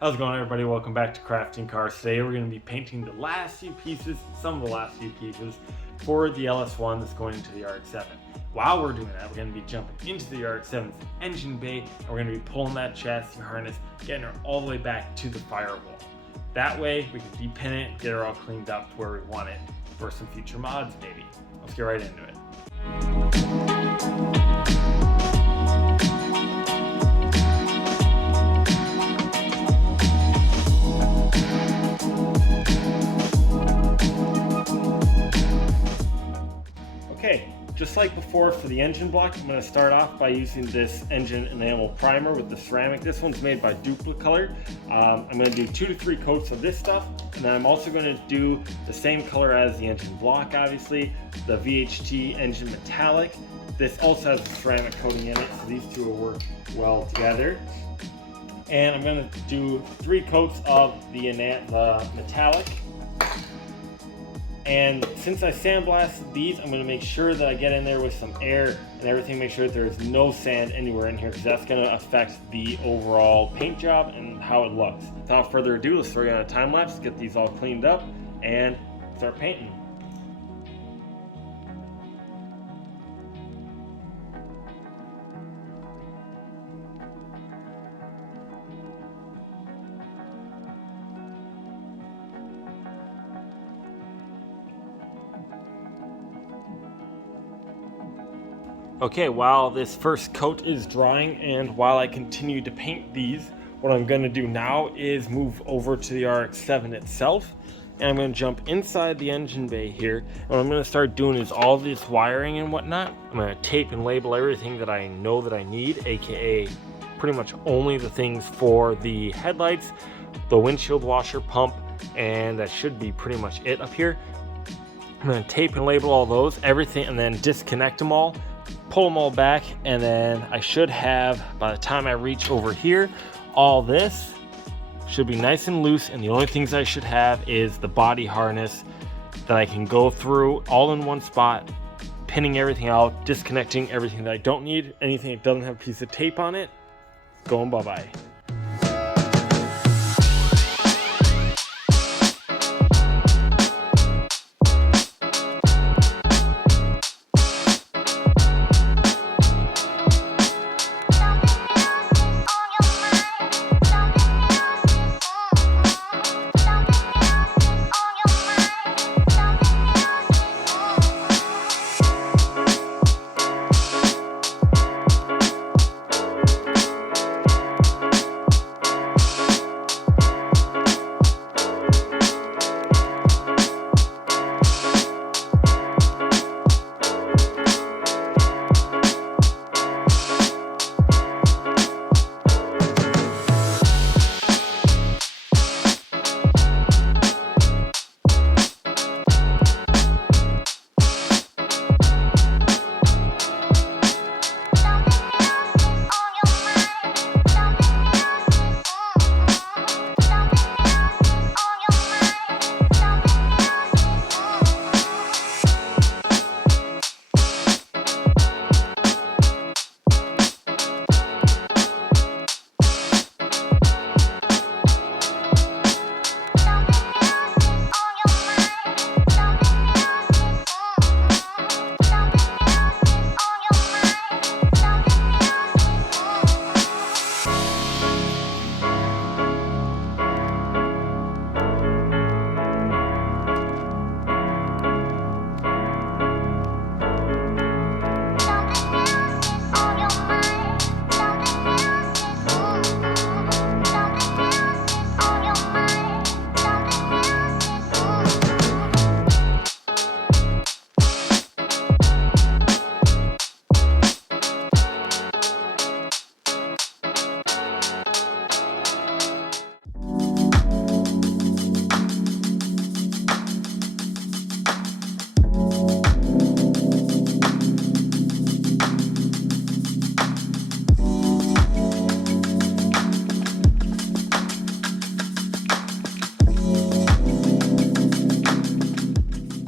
How's it going, everybody? Welcome back to Crafting Cars. Today we're going to be painting the last few pieces, some of the last few pieces for the LS1 that's going into the RX-7. While we're doing that, we're going to be jumping into the RX-7's engine bay, and we're going to be pulling that chassis harness, getting her all the way back to the firewall. That way we can depin it, get her all cleaned up to where we want it for some future mods maybe. Let's get right into it. Okay, just like before for the engine block, I'm going to start off by using this engine enamel primer with the ceramic. This one's made by Duplicolor. I'm going to do 2 to 3 coats of this stuff, and then I'm also going to do the same color as the engine block, obviously, the VHT engine metallic. This also has a ceramic coating in it, so these two will work well together. And I'm going to do 3 coats of the metallic. And since I sandblasted these, I'm going to make sure that I get in there with some air and everything, make sure that there's no sand anywhere in here, because that's going to affect the overall paint job and how it looks. Without further ado, let's throw you on a time lapse, get these all cleaned up, and start painting. Okay, while this first coat is drying and while I continue to paint these, what I'm going to do now is move over to the RX-7 itself, and I'm going to jump inside the engine bay here. And what I'm going to start doing is all this wiring and whatnot. I'm going to tape and label everything that I know that I need, aka pretty much only the things for the headlights, the windshield washer pump, and that should be pretty much it up here. I'm going to tape and label all those, everything, and then disconnect them all, pull them all back, and then I should have, by the time I reach over here, all this should be nice and loose, and the only things I should have is the body harness that I can go through all in one spot, pinning everything out, disconnecting everything that I don't need, anything that doesn't have a piece of tape on it, going bye-bye.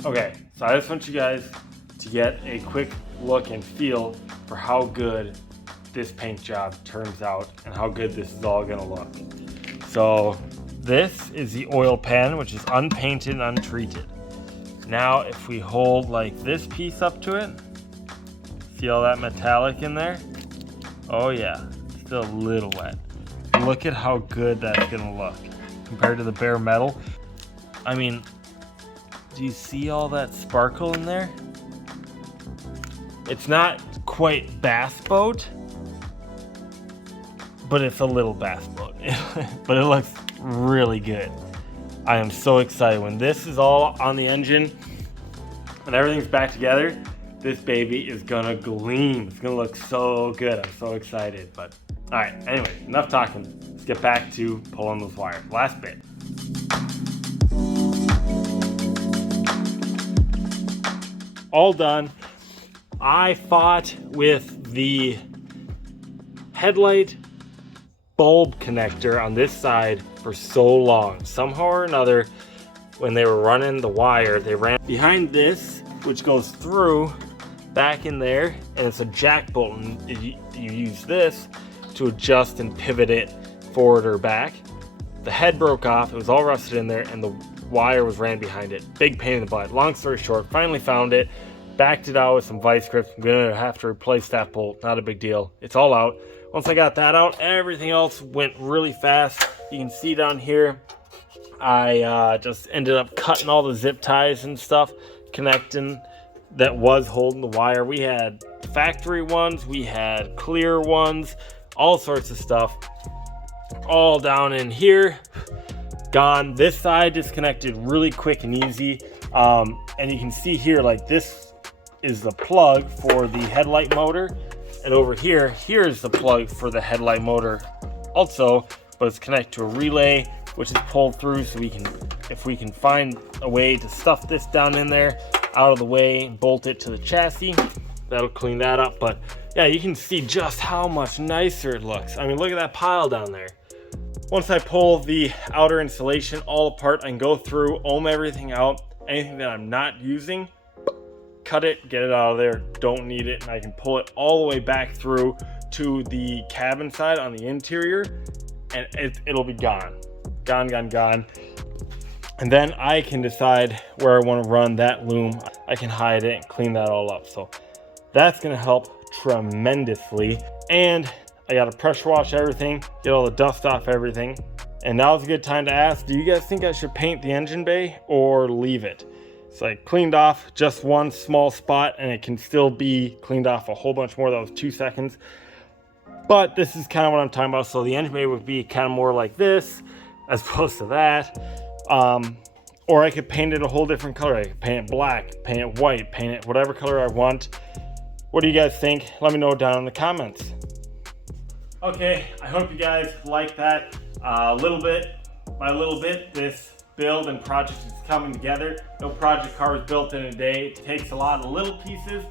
Okay, so I just want you guys to get a quick look and feel for how good this paint job turns out and how good this is all gonna look. So this is the oil pan, which is unpainted and untreated. Now if we hold like this piece up to it, see all that metallic in there? Oh yeah, still a little wet. Look at how good that's gonna look compared to the bare metal. I mean, do you see all that sparkle in there? It's not quite bass boat, but it's a little bass boat. But it looks really good. I am so excited. When this is all on the engine and everything's back together, this baby is gonna gleam. It's gonna look so good. I'm so excited. But all right, anyway, enough talking. Let's get back to pulling those wires. Last bit. All done. I fought with the headlight bulb connector on this side for so long. Somehow or another, when they were running the wire, they ran behind this, which goes through back in there, and it's a jack bolt, and you use this to adjust and pivot it forward or back. The head broke off, it was all rusted in there, and the wire was ran behind it. Big pain in the butt. Long story short, finally found it, backed it out with some vice grips. I'm gonna have to replace that bolt, not a big deal. It's all out. Once I got that out, everything else went really fast. You can see down here, I just ended up cutting all the zip ties and stuff, connecting that was holding the wire. We had factory ones, we had clear ones, all sorts of stuff, all down in here, gone. This side disconnected really quick and easy. And you can see here, like this is the plug for the headlight motor. And over here, here's the plug for the headlight motor also, but it's connected to a relay, which is pulled through, so we can, if we can find a way to stuff this down in there, out of the way, and bolt it to the chassis, that'll clean that up. But yeah, you can see just how much nicer it looks. I mean, look at that pile down there. Once I pull the outer insulation all apart, I can go through, ohm everything out, anything that I'm not using, cut it, get it out of there, don't need it, and I can pull it all the way back through to the cabin side on the interior, and it'll be gone. Gone. And then I can decide where I want to run that loom. I can hide it and clean that all up. So that's going to help tremendously. And I got to pressure wash everything, get all the dust off everything. And now's a good time to ask, do you guys think I should paint the engine bay or leave it? So I cleaned off just one small spot, and it can still be cleaned off a whole bunch more. That was 2 seconds. But this is kind of what I'm talking about. So the engine bay would be kind of more like this as opposed to that. Or I could paint it a whole different color. I could paint it black, paint it white, paint it whatever color I want. What do you guys think? Let me know down in the comments. Okay, I hope you guys like that. Little bit by little bit, this build and project is coming together. No project car was built in a day. It takes a lot of little pieces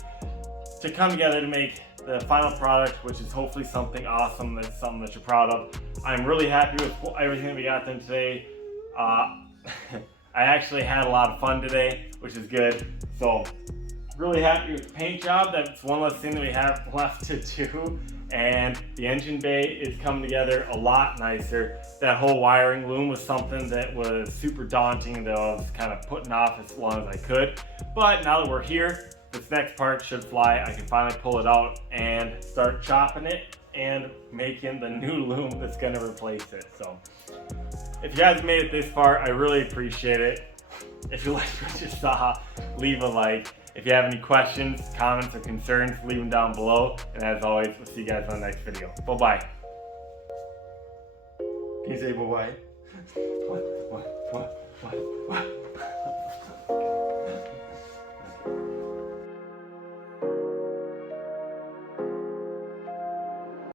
to come together to make the final product, which is hopefully something awesome. That's something that you're proud of. I'm really happy with everything that we got done today. I actually had a lot of fun today, which is good. So really happy with the paint job. That's one less thing that we have left to do. And the engine bay is coming together a lot nicer. That whole wiring loom was something that was super daunting, that I was kind of putting off as long as I could. But now that we're here, this next part should fly. I can finally pull it out and start chopping it and making the new loom that's gonna replace it. So if you guys made it this far, I really appreciate it. If you liked what you saw, leave a like. If you have any questions, comments, or concerns, leave them down below. And as always, we'll see you guys on the next video. Bye-bye. Can you say bye-bye? What?